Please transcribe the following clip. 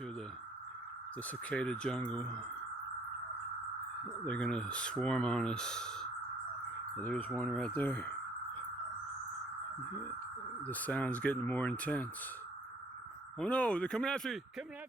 into the cicada jungle. They're gonna swarm on us. There's one right there. The sound's getting more intense. Oh no, they're coming after you! Coming after you!